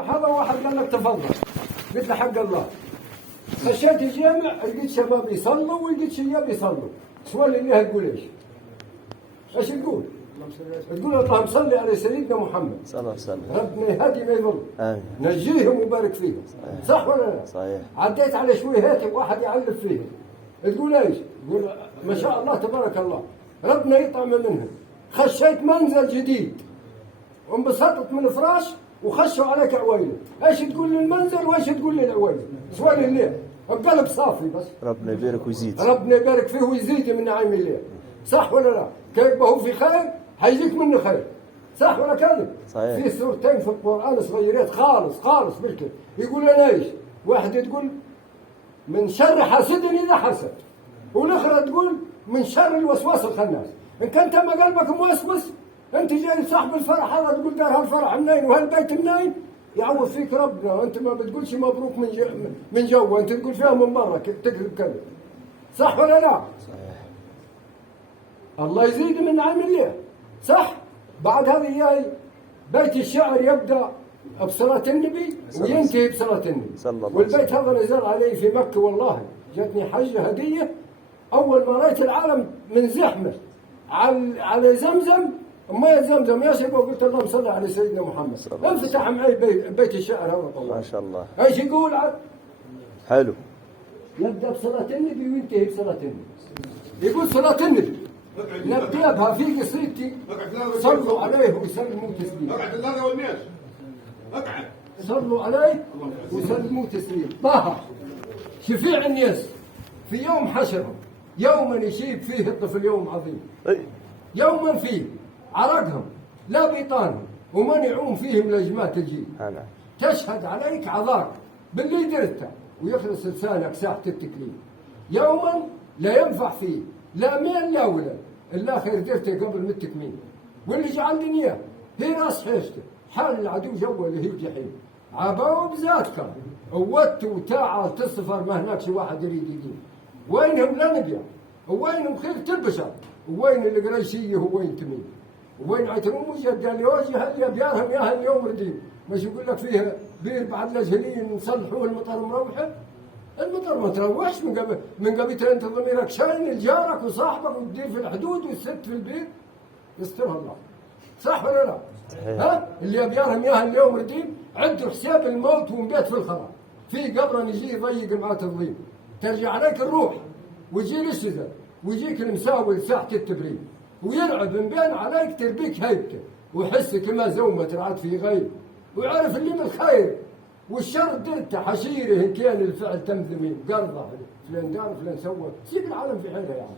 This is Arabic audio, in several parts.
هذا واحد قال لك تفضل، قلت له حق الله. خشيت الجامع لقيت شباب يصلوا ولقيت شياب يصلوا. سؤال اللي تقول ايش؟ ايش تقول؟ تقول اللهم صل على سيدنا محمد صلى الله عليه وسلم. ربنا يهدي ما يضل. امين. نجيهم وبارك فيهم. صح ولا لا؟ صحيح. عديت على شويهات واحد يعلف فيهم. تقول ايش؟ تقول ما شاء الله تبارك الله ربنا يطعم منهم. خشيت منزل جديد وانبسطت من الفراش وخشوا عليك عويله. ايش تقول للمنزل وايش تقول للعويله؟ سؤال الليل القلب صافي بس. ربنا يبارك ويزيد. ربنا يبارك فيه ويزيد من نعيم الليل. صح ولا لا؟ كيف هو في خير حيجيك منه خير. صح ولا كذب؟ صحيح. في سورتين في القران صغيرات خالص خالص بالكل يقول لنا ايش؟ واحده تقول من شر حاسد اذا حسد، والاخرى تقول من شر الوسواس الخناس. ان كنت ما قلبك موسوس انت جاي صاحب الفرح هذا تقول دار هالفرح منين وهالبيت منين؟ يعوض فيك ربنا. انت ما بتقولش مبروك من جو انت تقول فيها من مره تكذب كذب. صح ولا لا؟ صحيح. الله يزيد من نعم الليل. صح؟ بعد هذه جاي بيت الشعر يبدا بصلاة النبي وينتهي بصلاة النبي. والبيت هذا نزل علي في مكة والله جتني حجة هدية. أول ما رأيت العالم من زحمة على زمزم مية زمزم يا شباب قلت اللهم صل على سيدنا محمد. انفتح معي بيت الشعر هذا والله. ما شاء الله. ايش يقول عاد؟ حلو. يبدا بصلاة النبي وينتهي بصلاة النبي. يقول صلاة النبي نبدأ بها في قصيدتي صلوا عليه وسلموا تسليما. اقعد لا والناس اقعد صلوا عليه وسلموا تسليما. طه شفيع الناس في يوم حشرهم يوما يشيب فيه الطفل يوم عظيم. يوما فيه عرقهم لا بيطانهم ومن يعوم فيهم لجمات الجيل. تشهد عليك عذاك باللي درته ويخلص لسانك ساحة التكليف. يوما لا ينفع فيه لا مال لا ولد الا خير درته قبل من التكميل. واللي جعلني اياه هي راس حيشته حال العدو جوا اللي هي الجحيم. عباو بذاتك قوت وتاعه تصفر ما هناك شي واحد يريد يدين. وينهم لا نبيع ووينهم خيرة البشر ووين القريشيه ووين تميم وين عترون مجد قال لي وجه هل بيارهم يا هل اليوم رديم. مش يقول لك فيها بير بعد الاجهلين نصلحوه المطر مروحه. المطر ما تروحش من قبل انت ضميرك شاين لجارك وصاحبك وتدير في الحدود والست في البيت يسترها الله. صح ولا لا؟ ها اللي ابيارهم ياها اليوم رديم عنده حساب الموت ومبيت في الخراب. في قبر يجي يضيق معاه تضليم ترجع عليك الروح ويجي الشذا ويجيك المساوي لساحة التبريد ويلعب من بين عليك تربيك هيبته ويحسك ما زومة رعد في غيب ويعرف اللي من الخير والشر درته حشيره إن كان الفعل تم ذميم. قرضه فلان دار فلان سوى سيب العالم في حيله يعني.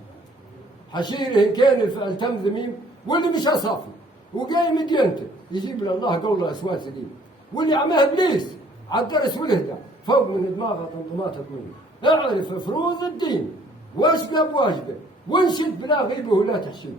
حشيره إن كان الفعل تم ذميم واللي مش صافي وقايم دينته يجيب لله قوله اسواد سليم. واللي عماه ابليس عالدرس والهدى فوق من دماغه طمطمات طويله. اعرف فروض الدين واشقى بواجبه وانشد بلا غيبه ولا تحشيم.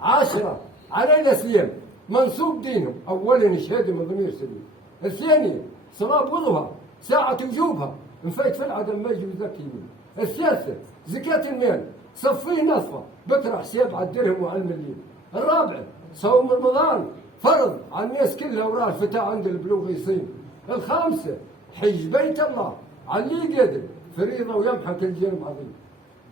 10 علينا سليم منصوب دينهم اولا يشهد من ضمير سليم. الثانيه صلاه وضوها ساعه وجوبها انفيت في العدم ما يجوز ذاك يمين. الثالثه زكاه المال صفيه نصفه بكره حساب على الدرهم وعلى المليم. الرابعه صوم رمضان فرض على الناس كلها وراه الفتاة عند البلوغ يصيم. الخامسه حج بيت الله على اللي قادر فريضه ويمحك الجرم عظيم.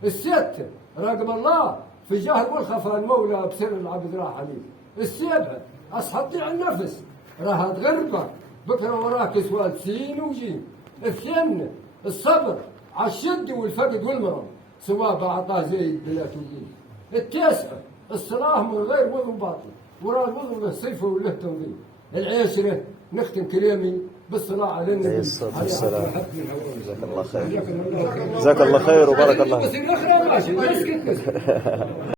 السته راقب الله في جهر والخفاء المولى بسر العبد راح عليه. السابعه اصحى تطيع النفس راها تغربك بكره وراك سواد سين وجيم. الثامنه الصبر على الشد والفقد والمرض سواء بعطاه زيد بلا توجيه. التاسعه الصلاه من غير وضوء باطل ورا الوضوء له صفه وله تنظيم. العاشره نختم كلامي بالصلاه على النبي عليه الصلاه والسلام. جزاك الله خير. جزاك الله خير وبارك الله.